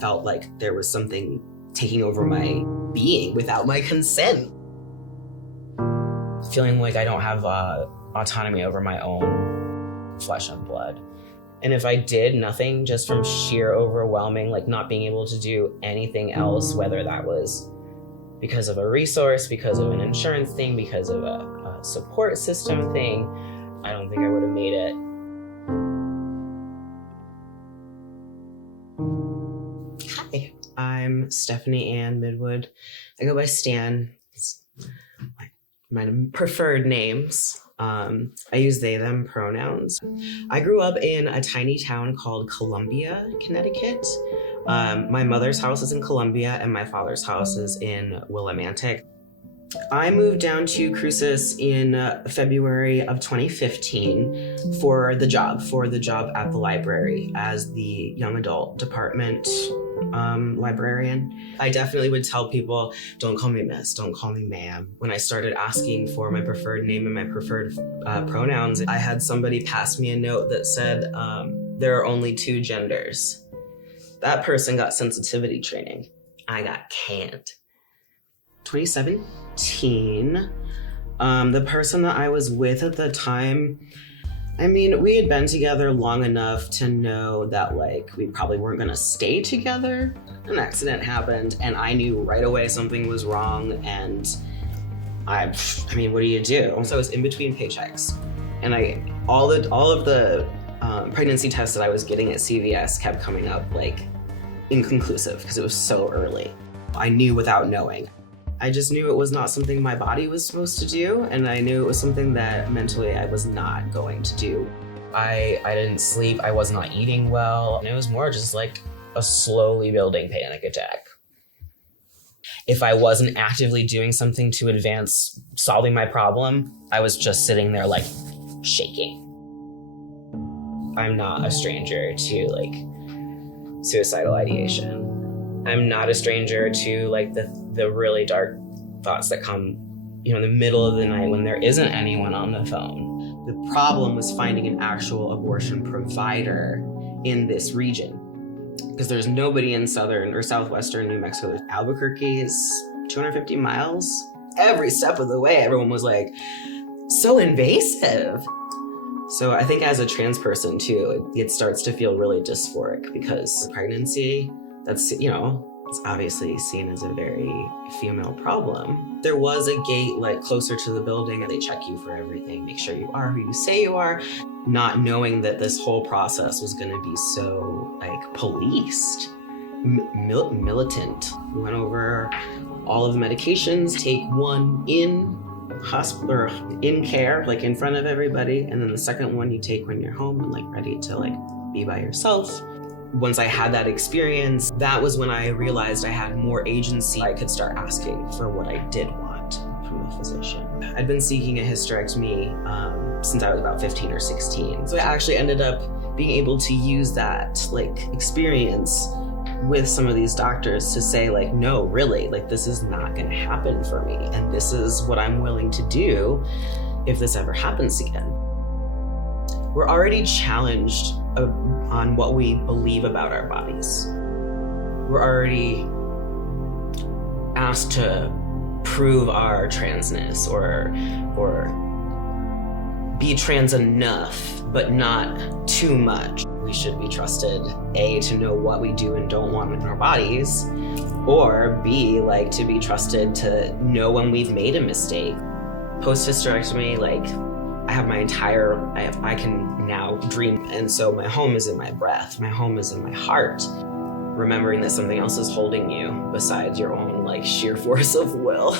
felt like there was something taking over my being without my consent. Feeling like I don't have autonomy over my own flesh and blood. And if I did nothing, just from sheer overwhelming, like not being able to do anything else, whether that was because of a resource, because of an insurance thing, because of a support system thing, I don't think I would have made it. Hi, I'm Stephanie Ann Midwood. I go by Stann. It's my preferred names. I use they, them pronouns. I grew up in a tiny town called Columbia, Connecticut. My mother's house is in Columbia and my father's house is in Willimantic. I moved down to Cruces in February of 2015 for the job at the library as the young adult department librarian. I definitely would tell people, don't call me miss, don't call me ma'am. When I started asking for my preferred name and my preferred pronouns, I had somebody pass me a note that said, there are only two genders. That person got sensitivity training. I got canned. 2017, the person that I was with at the time, I mean, we had been together long enough to know that like we probably weren't gonna stay together. An accident happened and I knew right away something was wrong, and I mean, what do you do? So I was in between paychecks, and all of the pregnancy tests that I was getting at CVS kept coming up like inconclusive because it was so early. I knew without knowing. I just knew it was not something my body was supposed to do, and I knew it was something that mentally I was not going to do. I didn't sleep, I was not eating well, and it was more just like a slowly building panic attack. If I wasn't actively doing something to advance solving my problem, I was just sitting there like shaking. I'm not a stranger to like suicidal ideation. I'm not a stranger to like the really dark thoughts that come, in the middle of the night when there isn't anyone on the phone. The problem was finding an actual abortion provider in this region, because there's nobody in southern or southwestern New Mexico. Albuquerque is 250 miles. Every step of the way, everyone was like, so invasive. So I think as a trans person too, it starts to feel really dysphoric, because pregnancy, that's, it's obviously seen as a very female problem. There was a gate like closer to the building, and they check you for everything, make sure you are who you say you are, not knowing that this whole process was going to be so like policed, militant. We went over all of the medications, take one in hospital or in care, like in front of everybody, and then the second one you take when you're home and like ready to like be by yourself. Once I had that experience, that was when I realized I had more agency. I could start asking for what I did want from a physician. I'd been seeking a hysterectomy since I was about 15 or 16. So I actually ended up being able to use that like experience with some of these doctors to say like, no, really, like this is not gonna happen for me. And this is what I'm willing to do if this ever happens again. We're already challenged on what we believe about our bodies. We're already asked to prove our transness or be trans enough, but not too much. We should be trusted, A, to know what we do and don't want in our bodies, or B, like to be trusted to know when we've made a mistake. Post-hysterectomy, like I can now dream. And so my home is in my breath. My home is in my heart. Remembering that something else is holding you besides your own like sheer force of will.